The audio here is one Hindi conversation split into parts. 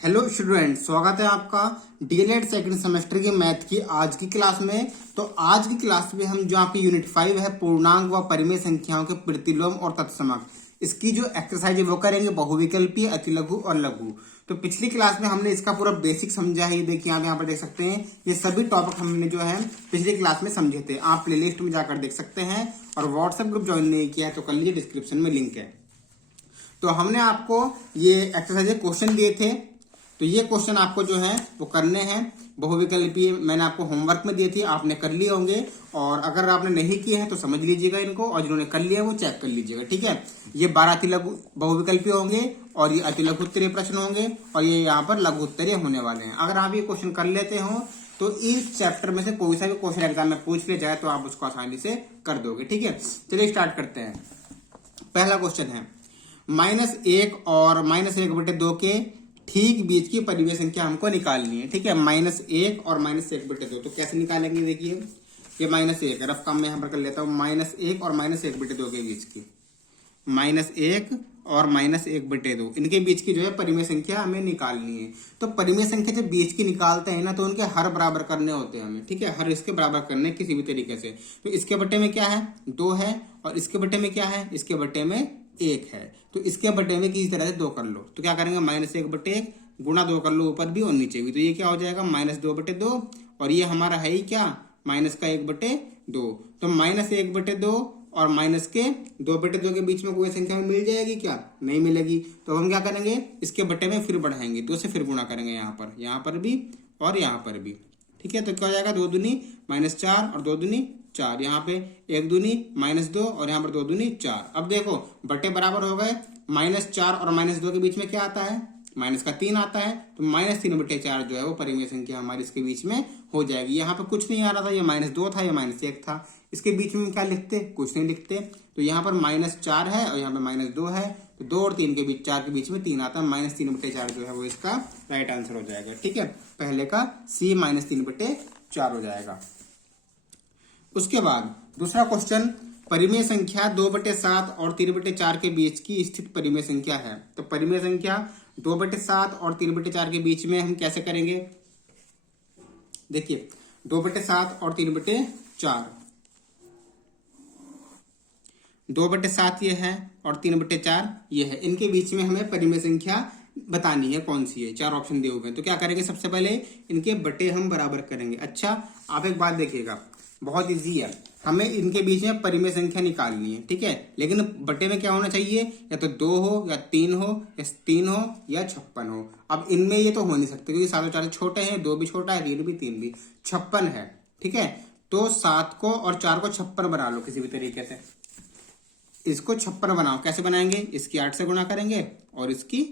हेलो स्टूडेंट, स्वागत है आपका डीएलएड सेकंड सेमेस्टर की मैथ की आज की क्लास में। तो आज की क्लास में हम जो आपकी यूनिट 5 है पूर्णांक व परिमेय संख्याओं के प्रतिलोम और तत्समक, इसकी जो एक्सरसाइज है वो करेंगे बहुविकल्पीय, अतिलघु और लघु। तो पिछली क्लास में हमने इसका पूरा बेसिक समझा है। ये देखिए आप यहाँ पर देख सकते हैं, ये सभी टॉपिक हमने जो है पिछली क्लास में समझे थे। आप प्लेलिस्ट में जाकर देख सकते हैं और व्हाट्सएप ग्रुप ज्वाइन नहीं किया है तो कर लीजिए, डिस्क्रिप्शन में लिंक है। तो हमने आपको ये एक्सरसाइज क्वेश्चन दिए थे, तो ये क्वेश्चन आपको जो है वो करने हैं बहुविकल्पीय। मैंने आपको होमवर्क में दिए थे, आपने कर लिए होंगे, और अगर आपने नहीं किए हैं तो समझ लीजिएगा इनको, और जिन्होंने कर लिया है वो चेक कर लीजिएगा, ठीक है। ये 12 अतिलघु बहुविकल्पीय होंगे और ये अतिलघु उत्तरीय प्रश्न होंगे और ये यहाँ पर लघु उत्तरीय होने वाले हैं। अगर आप ये क्वेश्चन कर लेते हो तो इस चैप्टर में से कोई सा भी क्वेश्चन एग्जाम में पूछ लिया जाए तो आप उसको आसानी से कर दोगे, ठीक है। चलिए स्टार्ट करते हैं। पहला क्वेश्चन है -1 और -1/2 के ठीक बीच की परिमेय संख्या हमको निकालनी है, ठीक है। -1 और -1/2 तो कैसे निकालेंगे, देखिए ये -1 रफ काम में यहां पर कर लेता हूं। -1 और -1/2 के बीच की, -1 और -1/2 इनके बीच की जो है परिमेय संख्या हमें निकालनी है। तो परिमेय संख्या जब बीच की निकालते हैं ना तो उनके हर बराबर करने होते हैं हमें, ठीक है। हर इसके बराबर करने किसी भी तरीके से। तो इसके बटे में क्या है, 2 है, और इसके बटे में क्या है, इसके बटे में 1 है। तो इसके बटे में किसी तरह से 2 कर लो, तो क्या करेंगे -1/1 गुणा 2 कर लो ऊपर भी और नीचे भी। तो ये क्या हो जाएगा -2/2, और ये हमारा है ही क्या, -1/2। तो -1/2 और -2/2 के बीच में कोई संख्या मिल जाएगी क्या, नहीं मिलेगी। तो हम क्या करेंगे, इसके बटे में फिर बढ़ाएंगे, 2 से फिर गुणा करेंगे यहाँ पर भी और यहाँ पर भी, ठीक है। तो क्या हो जाएगा, 2 दूनी -4 और 2 दूनी 4, यहाँ पे 1 दूनी -2 और यहाँ पर 2 दूनी 4। अब देखो बटे बराबर हो गए, -4 और -2 के बीच में क्या आता है, -3 आता है। तो -3/4 जो है वो परिमेय संख्या हमारी इसके बीच में हो जाएगी। यहाँ पे कुछ नहीं आ रहा था, ये -2 था, ये -1 था। इसके बीच में क्या लिखते, कुछ नहीं लिखते। तो यहाँ पर -4 है और यहाँ पे -2 है, तो 2 और 3 के बीच, 4 के बीच में 3 आता है। -3/4 जो है वो इसका राइट आंसर हो जाएगा, ठीक है। पहले का C -3/4 हो जाएगा। उसके बाद दूसरा क्वेश्चन, परिमेय संख्या 2/7 और 3/4 के बीच की स्थित परिमेय संख्या है। तो परिमेय संख्या 2/7 और 3/4 के बीच में हम कैसे करेंगे, देखिए 2/7 और 3/4, 2/7 ये है और 3/4 ये है, इनके बीच में हमें परिमेय संख्या बतानी है कौन सी है। 4 ऑप्शन दिए हुए हैं। तो क्या करेंगे, सबसे पहले इनके बटे हम बराबर करेंगे। अच्छा आप एक बात देखिएगा, बहुत इजी है, हमें इनके बीच में परिमेय संख्या निकालनी है, ठीक है। लेकिन बटे में क्या होना चाहिए, या तो 2 हो या 3 हो, या 3 हो या 56 हो। अब इनमें ये तो हो नहीं सकते क्योंकि 7 और 4 छोटे हैं, 2 भी छोटा है, 3 भी, 3 भी, 56 है, ठीक है। तो 7 को और 4 को 56 बना लो किसी भी तरीके से। इसको 56 बनाओ, कैसे बनाएंगे, इसकी 8 से गुणा करेंगे और इसकी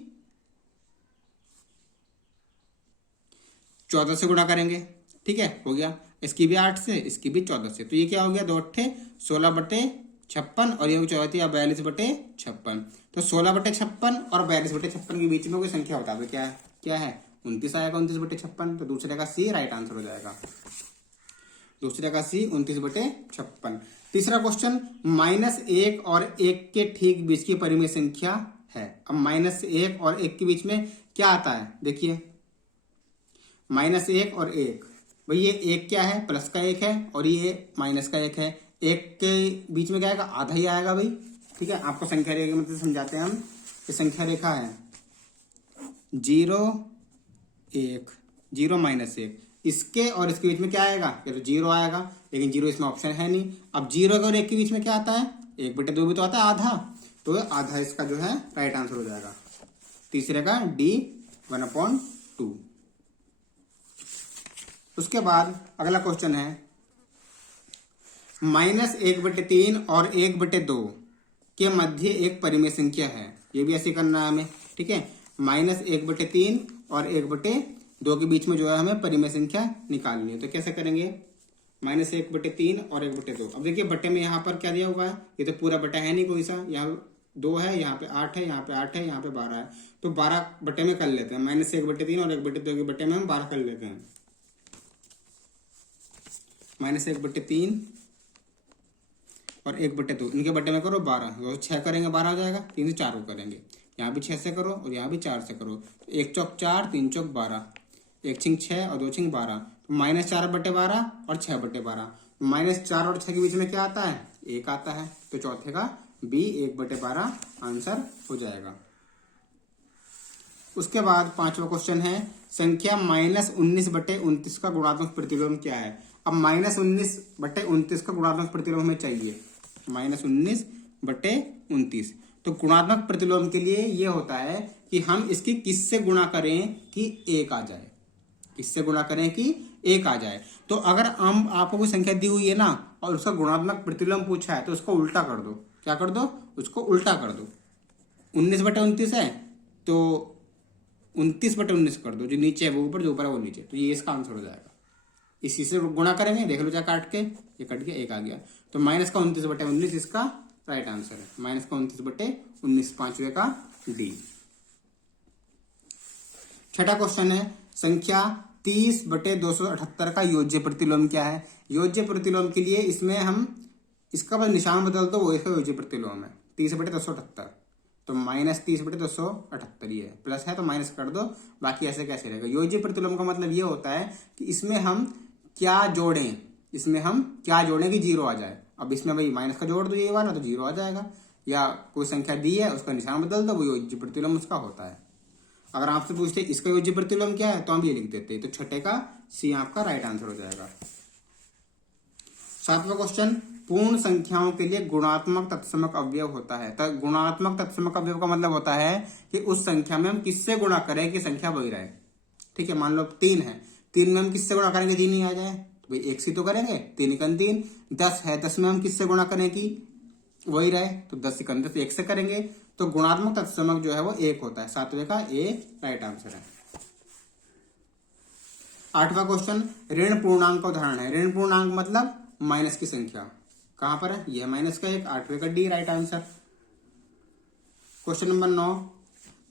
14 से गुणा करेंगे, ठीक है, हो गया। इसकी भी 8 से, इसकी भी 14 से। तो ये क्या हो गया, 2 8 16/56 और ये 42/56। तो 16/56 और 42/56 के बीच में कोई संख्या बता दो, क्या है, क्या है, 29 आएगा, 29/56। तो दूसरे का C राइट आंसर हो जाएगा, दूसरे का C 29/56। तीसरा क्वेश्चन, -1 और 1 के ठीक बीच की परिमेय संख्या है। अब -1 और 1 के बीच में क्या आता है, देखिए -1 और 1, भाई ये 1 क्या है, प्लस का 1 है, और ये माइनस का 1 है। 1 के बीच में क्या आएगा, आधा ही आएगा भाई, ठीक है। आपको संख्या रेखा मतलब समझाते हैं हम। ये संख्या रेखा है 0 1 0 -1, इसके और इसके बीच में क्या आएगा, या तो 0 आएगा, लेकिन 0 इसमें ऑप्शन है नहीं। अब 0 और 1 के बीच में क्या आता है, 1/2 भी तो आता है, आधा। तो आधा इसका जो है राइट आंसर हो जाएगा, तीसरे का D 1/2। उसके बाद अगला क्वेश्चन है, -1/3 और 1/2 के मध्य एक परिमेय संख्या है। ये भी ऐसे करना है हमें, ठीक है। -1/3 और 1/2 के बीच में जो है हमें परिमेय संख्या निकालनी है। तो कैसे करेंगे, -1/3 और 1/2। अब देखिए बटे में यहाँ पर क्या दिया हुआ है, ये तो पूरा बटा है नहीं कोई सा, यहाँ 2 है, यहाँ पे 8 है, यहाँ पे 8 है, यहाँ पे 12 है। तो 12 बटे में कर लेते हैं, -1/3 और 1/2 के बटे में हम 12 कर लेते हैं। -1/3 और 1/2 इनके बटे में करो 12, 6 करेंगे 12 हो जाएगा, 3 से 4 को करेंगे यहाँ भी 6 से करो और यहाँ भी 4 से करो। तो 1 चौक 4, 3 चौक 12, 1 छिंग 6 और 2 छिंग 12, तो -4/12 और 6/12। -4 और 6 के बीच में क्या आता है? 1 आता है। तो चौथे का बी 1/12 आंसर हो जाएगा। उसके बाद 5वां क्वेश्चन है, संख्या -19/29 का गुणात्मक प्रतिलोम क्या है? अब -19/29 का गुणात्मक प्रतिलोम हमें चाहिए, -19/29। तो गुणात्मक प्रतिलोम के लिए ये होता है कि हम इसकी किससे गुणा करें कि 1 आ जाए, किससे गुणा करें कि 1 आ जाए। तो अगर हम आपको कोई संख्या दी हुई है ना और उसका गुणात्मक प्रतिलोम पूछा है तो उसको उल्टा कर दो। क्या कर दो? उसको उल्टा कर दो। 19/29 है तो 29/19 कर दो, जो नीचे है वो ऊपर, जो ऊपर है वो नीचे, तो ये इसका आंसर हो जाएगा। इसी से गुणा करेंगे, देख लो चाहे काट के, ये कट गया, 1 आ गया। तो -29/19 इसका राइट आंसर है। -29/19 5वें का डी। छठा क्वेश्चन है, संख्या 30/278 का योज्य प्रतिलोम क्या है? योज्य प्रतिलोम के लिए इसमें हम इसका बस निशान बदल दो, वो इसका योज्य प्रतिलोम है। 30/278, तो -30/278 ये है, प्लस है तो माइनस कर दो, बाकी ऐसे कैसे रहेगा। योज्य प्रतिलोम का मतलब ये होता है कि इसमें हम क्या जोड़ें, इसमें हम क्या जोड़ें कि 0 आ जाए। अब इसमें भाई माइनस का जोड़ दो ये वाला, तो 0 आ जाएगा। या कोई संख्या दी है उसका निशान बदल दो, वो योज्य प्रतिलोम उसका होता है। अगर आपसे पूछते इसका योज्य प्रतिलोम क्या है तो हम ये लिख देते, तो छठे का सी आपका राइट आंसर हो जाएगा। 7वां क्वेश्चन, पूर्ण संख्याओं के लिए गुणात्मक तत्समक अवयव होता है। तो गुणात्मक तत्समक अवयव का मतलब होता है कि उस संख्या में हम किससे गुणा करें कि संख्या वही रहे। ठीक है, मान लो 3 है, 3 में हम किससे गुणा करेंगे 3 ही आ जाए, तो भाई 1 से तो करेंगे, 3 एकम 3। 10 है, 10 में हम किससे गुणा करें कि वही रहे, तो 10 एकम 10 1 से करेंगे। तो गुणात्मक तत्समक जो है वो 1 होता है। 7वें का ए राइट आंसर है। 8वां क्वेश्चन, ऋण पूर्णांक का उदाहरण है। ऋण पूर्णांक मतलब माइनस की संख्या, कहां पर है? यह -1 एक, 8वें का D right answer. Question number 9,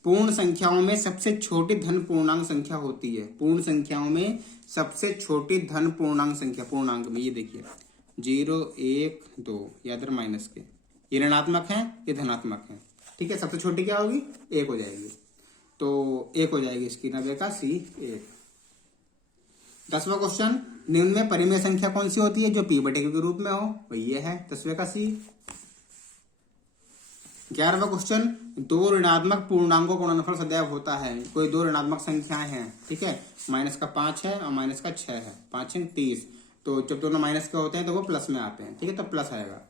पूर्ण संख्याओं में सबसे छोटी धन पूर्णांक संख्या होती है। पूर्ण संख्याओं में सबसे छोटी धन पूर्णांक संख्या, पूर्णांक में ये देखिए 0 1 2, या इधर माइनस के, ये ऋणात्मक है, ये धनात्मक है। ठीक है, सबसे छोटी क्या होगी? 1 हो जाएगी, तो 1 हो जाएगी इसकी। 90 का सी 1। 10वां क्वेश्चन, निम्न में परिमेय संख्या कौन सी होती है जो p/q के रूप में हो? वही ये है, 10वें का सी। 11वां क्वेश्चन, 2 ऋणात्मक पूर्णांकों का गुणनफल सदैव होता है। कोई 2 ऋणात्मक संख्याएं हैं, ठीक है, -5 है और -6 है, 5 × 30, तो जब दोनों माइनस के होते हैं तो वो प्लस में आते हैं। ठीक है, तो प्लस आएगा,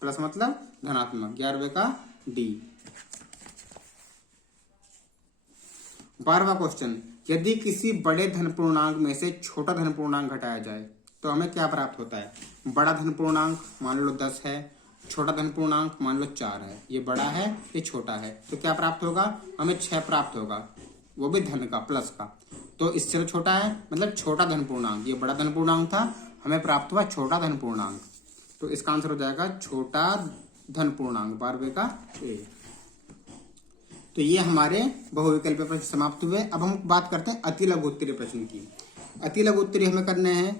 प्लस मतलब धनात्मक। 11वें का डी। 12वां क्वेश्चन, यदि किसी बड़े धन पूर्णांक में से छोटा धन पूर्णांक घटाया जाए तो हमें क्या प्राप्त होता है? बड़ा धन पूर्णांक मान लो 10 है, छोटा धन पूर्णांक मान लो 4 है। ये बड़ा है, ये छोटा है, तो क्या प्राप्त होगा? हमें 6 प्राप्त होगा, वो भी धन का, प्लस का। तो इससे तो छोटा है, मतलब छोटा धन पूर्णांक। ये बड़ा धन पूर्णांक था, हमें प्राप्त हुआ छोटा धन पूर्णांक, तो इसका आंसर हो जाएगा छोटा धन पूर्णांक। 12वें का ए। तो ये हमारे बहुविकल्पीय प्रश्न समाप्त हुए। अब हम बात करते हैं अति लघु उत्तरीय प्रश्न की। अति लघु उत्तरीय हमें करने हैं,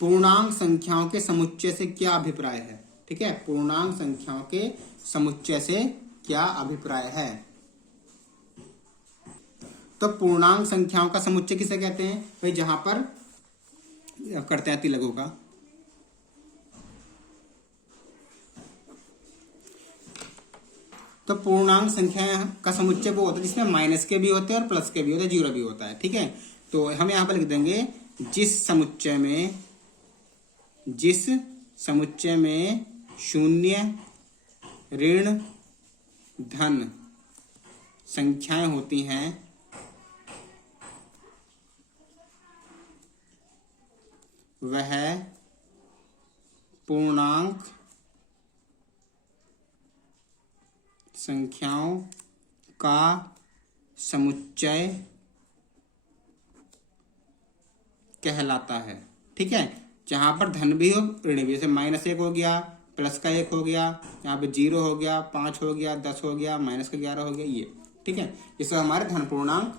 पूर्णांक संख्याओं के समुच्चय से क्या अभिप्राय है। ठीक है, पूर्णांक संख्याओं के समुच्चय से क्या अभिप्राय है। तो पूर्णांक संख्याओं का समुच्चय किसे कहते हैं? भाई जहां पर करते हैं अति लघु का, तो पूर्णांक संख्या का समुच्चय वो होता है जिसमें माइनस के भी होते हैं और प्लस के भी होते हैं, 0 भी होता है। ठीक है, तो हम यहां पर लिख देंगे जिस समुच्चय में शून्य ऋण धन संख्याएं होती हैं वह पूर्णांक संख्याओं का समुच्चय कहलाता है। ठीक है, जहां पर धन भी हो ऋण भी, जैसे -1 हो गया, प्लस का 1 हो गया, यहाँ पे 0 हो गया, 5 हो गया, 10 हो गया, -11 हो गया, ये। ठीक है, इससे हमारे धन पूर्णांक,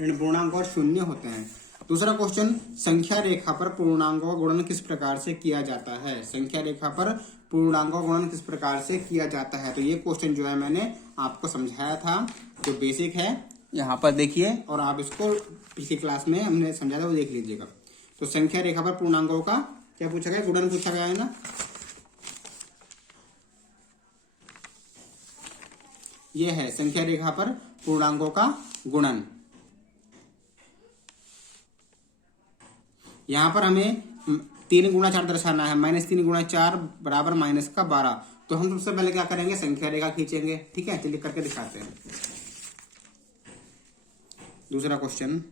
ऋण पूर्णांक और शून्य होते हैं। दूसरा क्वेश्चन, संख्या रेखा पर पूर्णांकों का गुणन किस प्रकार से किया जाता है। संख्या रेखा पर पूर्णांकों का गुणन किस प्रकार से किया जाता है। तो ये क्वेश्चन जो है मैंने आपको समझाया था, जो बेसिक है यहाँ पर देखिए, और आप इसको पिछली क्लास में हमने समझाया था वो देख लीजिएगा। तो संख्या रेखा पर पूर्णांकों का क्या पूछा गया, गुणन पूछा गया है ना। ये है संख्या रेखा पर पूर्णांकों का गुणन। यहां पर हमें 3 गुणा 4 दर्शाना है, -3 गुणा 4 बराबर -12। तो हम सबसे पहले क्या करेंगे, संख्या रेखा खींचेंगे। ठीक है, चलिए करके दिखाते हैं। दूसरा क्वेश्चन,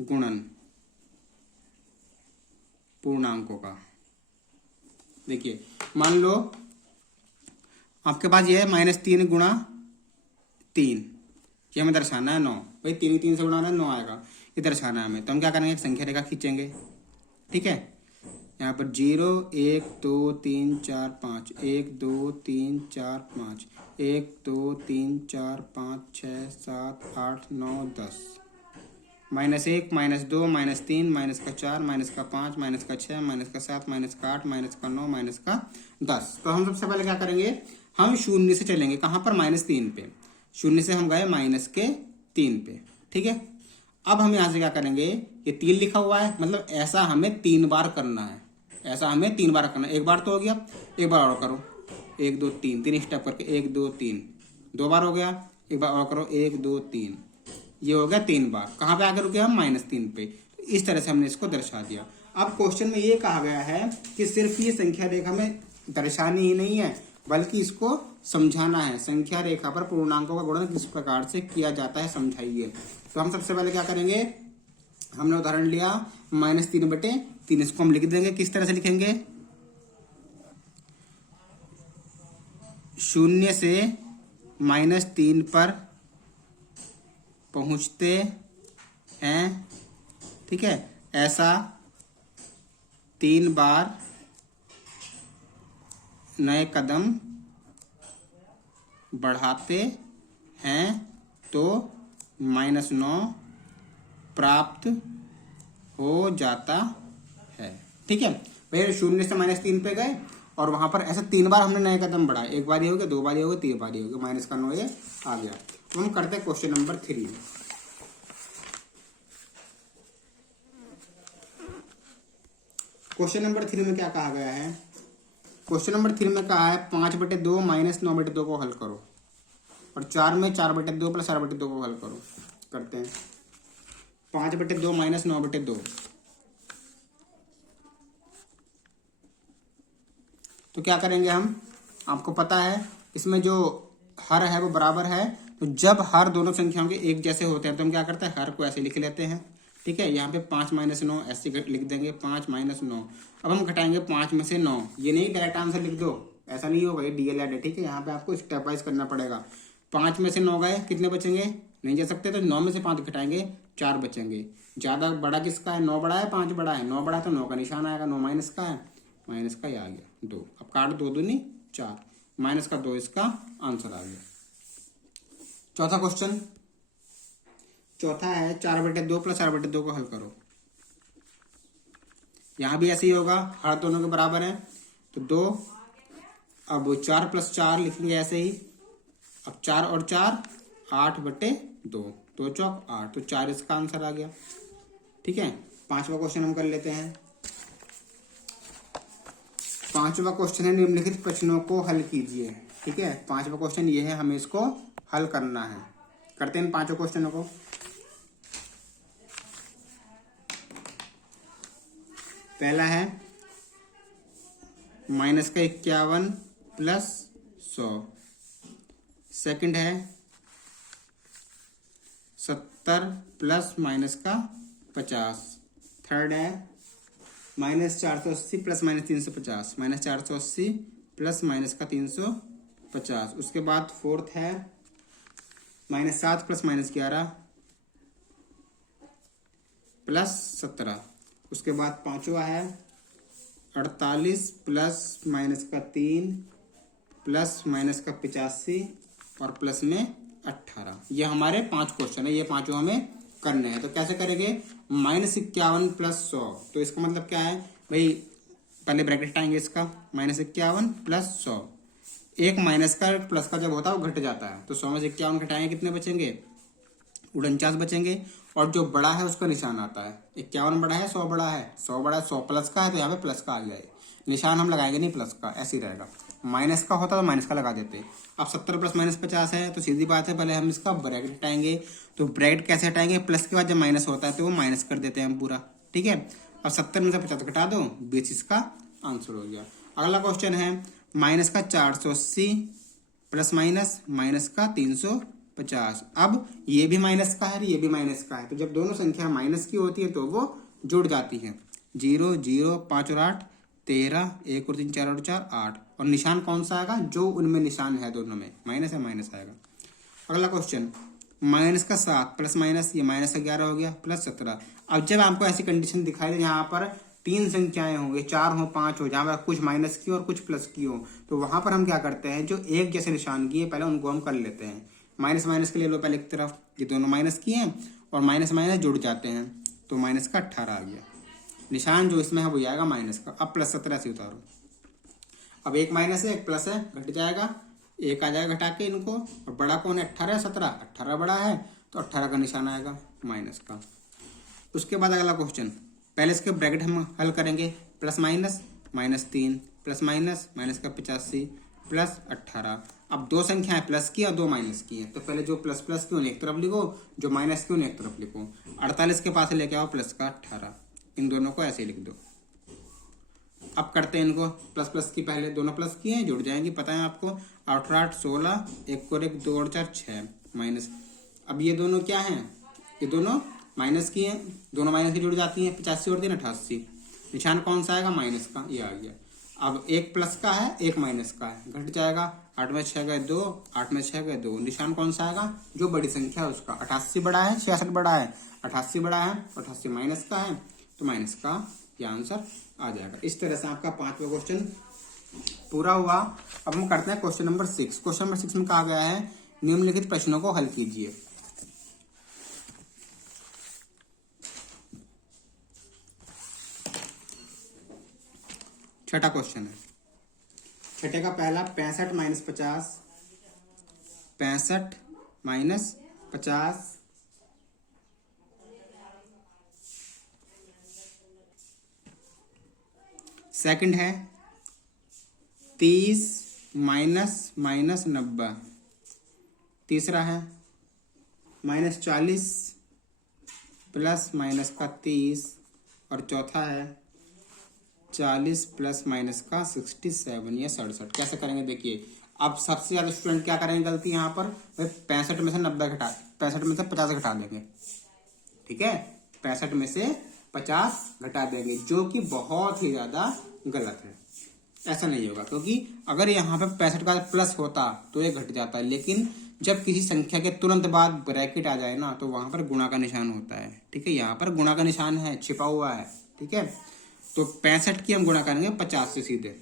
गुणन पूर्णांकों का। देखिए मान लो आपके पास ये है -3 गुणा 3, ये हमें दर्शाना है 9। भाई 3 3 से गुणा 9 आएगा, ये दर्शाना है हमें। तो हम क्या करेंगे, संख्या रेखा खींचेंगे। ठीक है, यहाँ पर 0 1 2 3 4 5, 1 2 3 4 5, 1 2 3 4 5 6 7 8 9 10, -1 -2 -3 -4 -5 -6 -7 -8 -9 -10। तो हम सबसे पहले क्या करेंगे, हम शून्य से चलेंगे। कहाँ पर, -3 पे। शून्य से हम गए -3 पे। ठीक है, अब हम यहाँ से क्या करेंगे, ये 3 लिखा हुआ है, मतलब ऐसा हमें 3 बार करना है। ऐसा हमें 3 बार करना है। एक बार तो हो गया, एक बार और करो, 1 2 3, 3 स्टेप करके 1 2 3, 2 बार हो गया, एक बार और करो, 1 2 3, ये हो गया 3 बार। कहाँ पे आकर रुके हम, -3 पे। इस तरह से हमने इसको दर्शा दिया। अब क्वेश्चन में ये कहा गया है कि सिर्फ ये संख्या रेखा में दर्शानी ही नहीं है, बल्कि इसको समझाना है। संख्या रेखा पर पूर्णांकों का गुणन किस प्रकार से किया जाता है, समझाइए। तो हम सबसे पहले क्या करेंगे, हमने उदाहरण लिया -3/3, इसको हम लिख देंगे। किस तरह से लिखेंगे, 0 से -3 पर पहुंचते हैं। ठीक है, ऐसा 3 बार नए कदम बढ़ाते हैं तो -9 प्राप्त हो जाता है। ठीक है, भैया 0 से -3 पे गए और वहां पर ऐसे 3 बार हमने नए कदम बढ़ाए। एक बार ये हो गया, 2 बार ये हो गया, 3 बार ये हो गया, -9 ये आ गया। तो हम करते हैं क्वेश्चन नंबर 3। क्वेश्चन नंबर 3 में क्या कहा गया है, क्वेश्चन नंबर 3 में कहा है 5/2 -9/2 को हल करो, और 4 में 4/2 + 4/2 को हल करो। करते हैं 5/2 -9/2। तो क्या करेंगे हम, आपको पता है इसमें जो हर है वो बराबर है। तो जब हर दोनों संख्याओं के एक जैसे होते हैं तो हम क्या करते हैं, हर को ऐसे लिख लेते हैं। ठीक है, यहाँ पे 5 - 9 ऐसे लिख देंगे, 5 - 9। अब हम घटाएंगे 5 में से 9। ये नहीं डायरेक्ट आंसर लिख दो, ऐसा नहीं होगा, ये डीएलएड है। ठीक है, यहाँ पे आपको स्टेप वाइज करना पड़ेगा। 5 में से 9 गए, कितने बचेंगे, नहीं जा सकते, तो 9 में से 5 घटाएंगे, 4 बचेंगे। ज्यादा बड़ा किसका है, 9 बड़ा है 5 बड़ा है, 9 बड़ा है तो 9 का निशान आएगा, 9 माइनस का है, माइनस का ये आ गया 2। अब काट 2 दूनी 4, माइनस का 2 इसका आंसर आ गया। चौथा क्वेश्चन, चौथा है 4/2 + 4/2 को हल करो। यहां भी ऐसे ही होगा, हर दोनों के बराबर है तो 2। अब 4 + 4 लिखेंगे ऐसे ही। अब 4 और 4 8/2, 2 चौक 8, तो 4 इसका आंसर आ गया। ठीक है, पांचवा क्वेश्चन हम कर लेते हैं। पांचवा क्वेश्चन है निम्नलिखित प्रश्नों को हल कीजिए। ठीक है, पांचवा क्वेश्चन ये है, हमें इसको हल करना है। करते हैं इन पांचों क्वेश्चनों को। पहला है -51 + 100। सेकंड है 70 + -50। थर्ड है -480 + -350, -480 + -350। उसके बाद फोर्थ है -7 + -11 + 17। उसके बाद पांचवा है 48 + -3 + -85 और प्लस में 18। ये हमारे 5 क्वेश्चन है, ये पांचों हमें करने हैं। तो कैसे करेंगे, -51 + 100, तो इसका मतलब क्या है, भाई पहले ब्रैकेट हटाएंगे इसका, -51 प्लस 100। एक माइनस का प्लस का जब होता है वो घट जाता है, तो 100 में से 51 घटाएंगे कितने बचेंगे? 49 बचेंगे। और जो बड़ा है उसका निशान आता है, 51 बड़ा है 100 बड़ा है, 100 बड़ा है 100 प्लस का है, तो यहाँ पे प्लस का आ गया है। निशान हम लगाएंगे नहीं प्लस का, ऐसे ही रहेगा। माइनस का होता तो माइनस का लगा देते। अब 70 प्लस माइनस 50 है, तो सीधी बात है पहले हम इसका ब्रैकेट हटाएंगे। तो ब्रैकेट कैसे हटाएंगे? प्लस के बाद जब माइनस होता है तो वो माइनस कर देते हैं हम पूरा, ठीक है। अब 70 में से 50 घटा दो, 20 इसका आंसर हो गया। अगला क्वेश्चन है माइनस का 480 प्लस माइनस माइनस का 350। अब ये भी माइनस का है, ये भी माइनस का है, तो जब दोनों संख्या माइनस की होती है तो वो जुड़ जाती है। 0 0 5 और 8 13, 1 और 3 4 और 4 8। और निशान कौन सा आएगा? जो उनमें निशान है दोनों में माइनस है, माइनस आएगा। अगला क्वेश्चन माइनस का 7 प्लस माइनस, ये माइनस 11 हो गया, प्लस 17। अब जब आपको ऐसी कंडीशन दिखाई दे जहाँ पर तीन संख्याएं होंगे, 4 हो 5 हो, जहाँ पर कुछ माइनस की और कुछ प्लस की हो, तो वहां पर हम क्या करते हैं, जो एक जैसे निशान किए पहले उनको हम कर लेते हैं। माइनस माइनस के ले लो पहले एक तरफ, ये दोनों माइनस किए हैं और माइनस माइनस जुड़ जाते हैं, तो माइनस का 18 आ गया। निशान जो इसमें है वो आएगा माइनस का। अब प्लस 17 से उतारो, अब एक माइनस है एक प्लस है, घट जाएगा, एक आ जाएगा घटा के इनको। और बड़ा कौन है? 18 17, 18 बड़ा है तो 18 का निशान आएगा माइनस का। उसके बाद अगला क्वेश्चन, पहले इसके ब्रैकेट हम हल करेंगे। Plus minus -3 plus minus minus का 85 प्लस 18। अब दो संख्याएं प्लस की और दो माइनस की है, तो पहले जो प्लस प्लस की उन्हें एक तरफ लिखो, जो माइनस की उन्हें एक तरफ लिखो। 48 के पास लेके आओ प्लस का 18, इन दोनों को ऐसे लिख दो। अब करते हैं इनको, प्लस प्लस की पहले दोनों प्लस की हैं, जुड़ जाएंगी, पता है आपको। 8 8 16, 1 और 1 2 और 4 6 माइनस। अब ये दोनों क्या हैं? ये दोनों माइनस की हैं, दोनों माइनस की जुड़ जाती हैं। 85 और 3 88, निशान कौन सा आएगा? माइनस का, ये आ गया। अब एक प्लस का है एक माइनस का है, घट जाएगा। 8 में 6 गए 2, 8 में 6 गए 2, निशान कौन सा आएगा? जो बड़ी संख्या है उसका। 88 बड़ा है 66 बड़ा है, 88 बड़ा है, 88 माइनस का है, तो माइनस का ये आंसर आ जाएगा। इस तरह से आपका 5वां क्वेश्चन पूरा हुआ। अब हम करते हैं क्वेश्चन नंबर 6। क्वेश्चन नंबर 6 में कहा गया है निम्नलिखित प्रश्नों को हल कीजिए। छठा क्वेश्चन है, छठे का पहला 65 माइनस 50, 65 माइनस 50 सेकंड है 30 माइनस माइनस 90, तीसरा है -40 प्लस माइनस का 30, और चौथा है 40 प्लस माइनस का 67 या 67। कैसे करेंगे देखिए। अब सबसे ज्यादा स्टूडेंट क्या करेंगे गलती यहाँ पर, 65 में से 90 घटा, 65 में से 50 घटा देंगे, ठीक है। 65 में से 50 घटा देंगे, जो कि बहुत ही ज्यादा गलत है। ऐसा नहीं होगा, क्योंकि अगर यहाँ पे 65 का प्लस होता तो ये घट जाता है, लेकिन जब किसी संख्या के तुरंत बाद ब्रैकेट आ जाए ना, तो वहां पर गुणा का निशान होता है, ठीक है। यहाँ पर गुणा का निशान है, छिपा हुआ है, ठीक है। तो 65 की हम गुणा करेंगे 50 से सीधे,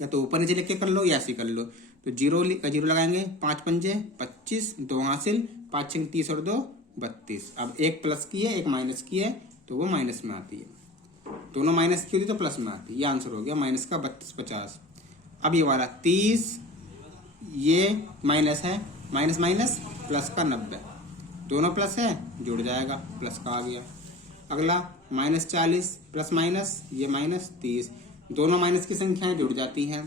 या तो ऊपर नीचे लिख के कर लो या ऐसे कर लो। तो जीरो लगाएंगे, 5 पंजे 25, 2 हासिल, 5 6 30 और 2 32। अब एक प्लस की है एक माइनस की है, तो वो माइनस में आती है। दोनों माइनस की होती तो प्लस में आती। ये आंसर हो गया माइनस का 32 50। अब ये वाला 30, ये माइनस है, माइनस माइनस प्लस का 90, दोनों प्लस है, जुड़ जाएगा, प्लस का आ गया। अगला -40 प्लस माइनस, ये -30, दोनों माइनस की संख्याएं जुड़ जाती हैं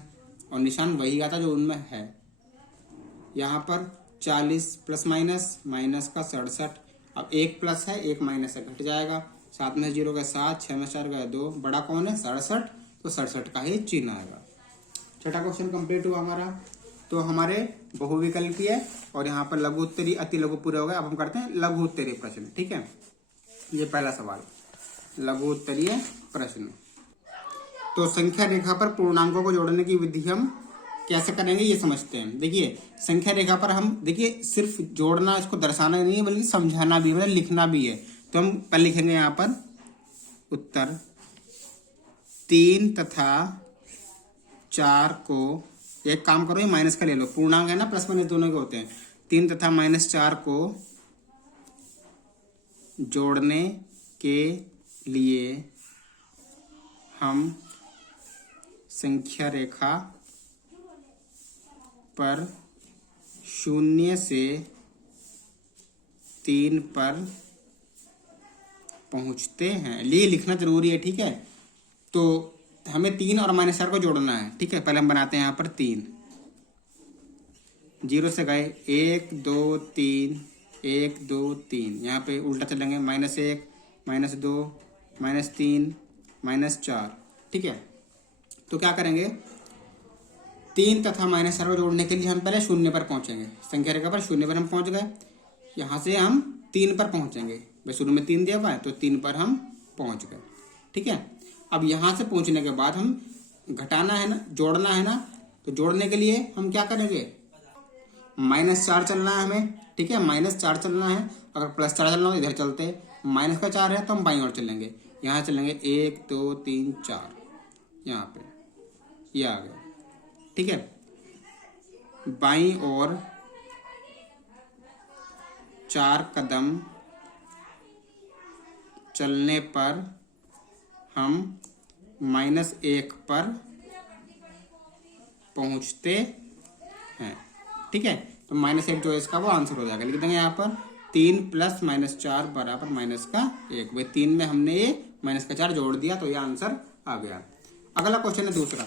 और निशान वही आता जो उनमें है। यहाँ पर 40 प्लस माइनस माइनस का 67। अब एक प्लस है एक माइनस है, घट जाएगा। 7 में 0 गए 7, 6 में 4 गए 2, बड़ा कौन है? 67, तो 67 का ही चिन्ह आएगा। छठा क्वेश्चन कंप्लीट हुआ हमारा। तो हमारे बहुविकल्पीय और यहाँ पर लघु उत्तरीय अति लघु पूरे हो गए। अब हम करते हैं लघु उत्तरीय प्रश्न, ठीक है। ये पहला सवाल, लघु उत्तरीय प्रश्न। तो संख्या रेखा पर पूर्णांकों को जोड़ने की विधि हम कैसे करेंगे ये समझते हैं। देखिए संख्या रेखा पर हम देखिए सिर्फ जोड़ना, इसको दर्शाना नहीं है बल्कि समझाना भी है, मतलब लिखना भी है। तो हम पहले लिखेंगे यहाँ पर उत्तर 3 तथा 4 को, एक काम करो ये माइनस का ले लो, पूर्णांक है ना, प्लस माइनस दोनों के होते हैं। 3 तथा -4 को जोड़ने के लिए हम संख्या रेखा पर 0 से 3 पर पहुंचते हैं। लिए लिखना जरूरी है, ठीक है। तो हमें 3 और -4 को जोड़ना है, ठीक है। पहले हम बनाते हैं यहाँ पर 3, 0 से गए 1 2 3, 1 2 3, यहाँ पे उल्टा चलेंगे -1 -2 -3 -4, ठीक है। तो क्या करेंगे, 3 तथा -4 को जोड़ने के लिए हम पहले 0 पर पहुंचेंगे। संख्या रेखा पर 0 पर हम पहुंच गए। यहाँ से हम 3 पर पहुंचेंगे, भाई शुरू में 3 दिया हुआ है तो 3 पर हम पहुंच गए, ठीक है। अब यहाँ से पहुंचने के बाद हम घटाना है ना, जोड़ना है ना, तो जोड़ने के लिए हम क्या करेंगे, -4 चलना है हमें, ठीक है। -4 चलना है। अगर +4 चलना हो तो इधर चलते, -4 है तो हम बाईं ओर चलेंगे। यहाँ चलेंगे 1 2 3 4, यहाँ पे ये आ गया, ठीक है। बाईं ओर 4 कदम चलने पर हम -1 पर पहुंचते हैं, ठीक है। तो -1 जो है इसका वो आंसर हो जाएगा। लिख देंगे यहाँ पर 3 + -4 बराबर -1। भाई 3 में हमने ये -4 जोड़ दिया तो ये आंसर आ गया। अगला क्वेश्चन है दूसरा,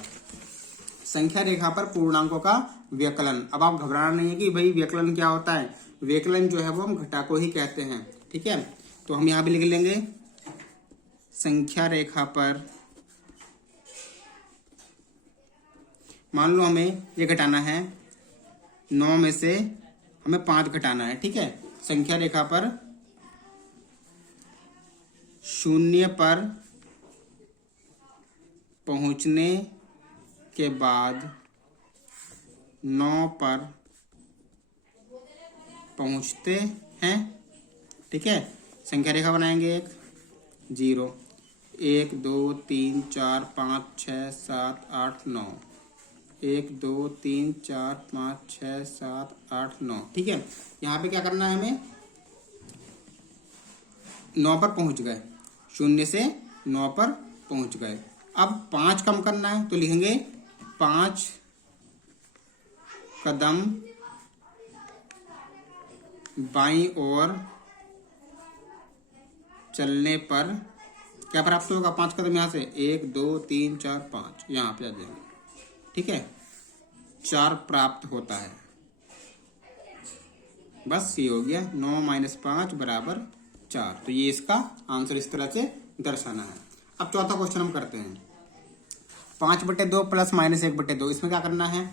संख्या रेखा पर पूर्णांकों का व्यकलन। अब आप घबराना नहीं है कि भाई व्यकलन क्या होता है। व्यकलन जो है वो हम घटा को ही कहते हैं, ठीक है। तो हम यहाँ भी लिख लेंगे, संख्या रेखा पर मान लो हमें ये घटाना है, 9 में से हमें 5 घटाना है, ठीक है। संख्या रेखा पर 0 पर पहुंचने के बाद 9 पर पहुंचते हैं, ठीक है। संख्या रेखा बनाएंगे, 0 1 2 3 4 5 6 7 8 9, 1 2 3 4 5 6 7 8 9, ठीक है। यहाँ पे क्या करना है हमें, 9 पर पहुंच गए, 0 से 9 पर पहुंच गए। अब 5 कम करना है तो लिखेंगे 5 कदम बाईं ओर चलने पर क्या प्राप्त होगा, 5 कदम यहाँ से 1 2 3 4 5 यहाँ पे आ जाएंगे, ठीक है। 4 प्राप्त होता है, बस ये हो गया। 9 - 5 बराबर 4। तो ये इसका आंसर इस तरह से दर्शाना है। अब चौथा क्वेश्चन हम करते हैं, 5/2 + -1/2। इसमें क्या करना है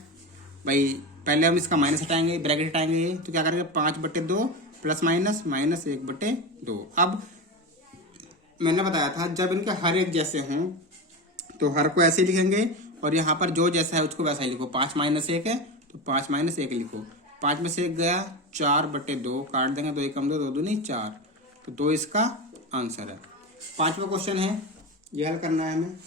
भाई, पहले हम इसका माइनस हटाएंगे, ब्रैकेट हटाएंगे, तो क्या करेंगे 5/2 + -1/2। अब मैंने बताया था जब इनके हर एक जैसे हों तो हर को ऐसे लिखेंगे और यहाँ पर जो जैसा है उसको वैसा ही लिखो। 5 - 1 है तो 5 - 1 लिखो। 5 में से 1 गया, 4/2 काट देंगे, 2 1 2 2 दूनी 4, तो 2 इसका आंसर है। 5वां क्वेश्चन है, ये हल करना है हमें।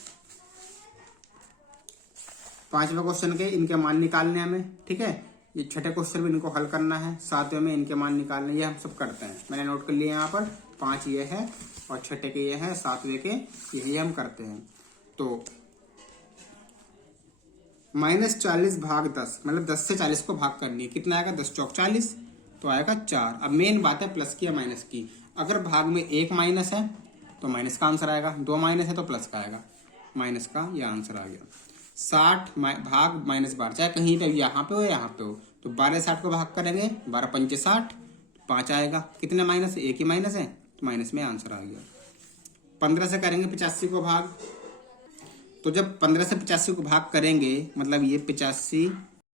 5वें क्वेश्चन के इनके मान निकालने हमें, ठीक है। ये छठे क्वेश्चन में इनको हल करना है, 7वें में इनके मान निकालने, ये हम सब करते हैं। मैंने नोट कर लिया यहाँ पर, 5 ये है और छठे के ये है, 7वें के यही हम करते हैं। तो -40 भाग 10, मतलब 10 से 40 को भाग करनी है। कितना आएगा, 10 चौक 40, तो आएगा 4। अब मेन बात है प्लस की या माइनस की। अगर भाग में 1 माइनस है तो माइनस का आंसर आएगा, 2 माइनस है तो प्लस का आएगा, माइनस का यह आंसर आ गया। 60 भाग -12, चाहे कहीं पे यहाँ पे हो यहाँ पे हो, तो 12 60 को भाग करेंगे, 12 5 60, 5 आएगा। कितने माइनस है, 1 ही माइनस है, तो माइनस में आंसर आ गया। 15 से करेंगे 85 को भाग, तो जब 15 से 85 को भाग करेंगे मतलब ये 85